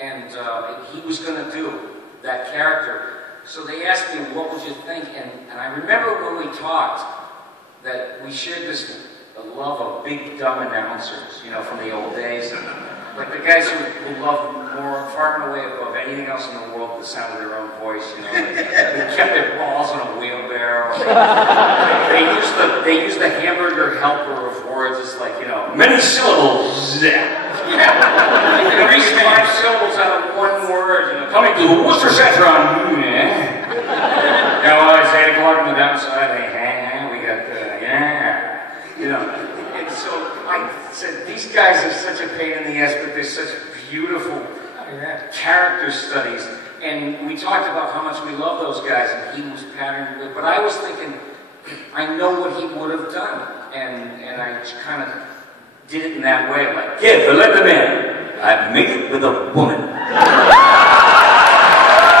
and he was going to do that character. So they asked me, what would you think? And I remember when we talked that we shared this love of big dumb announcers, you know, from the old days. Like the guys who loved more, far and away above anything else in the world, the sound of their own voice, you know. They kept their balls in a wheelbarrow. They used the hamburger helper of words. It's like, you know, many syllables. Yeah. They reached 5 syllables out of one word, you know, coming to Worcestershire on, you know, it's 8 o'clock on the downside, we got, yeah, you know. And so I said, these guys are such a pain in the ass, but they're such beautiful character studies. And we talked about how much we love those guys, and he was patterned. But I was thinking, I know what he would have done, and I kind of did it in that way, like, let them in. I've made it with a woman.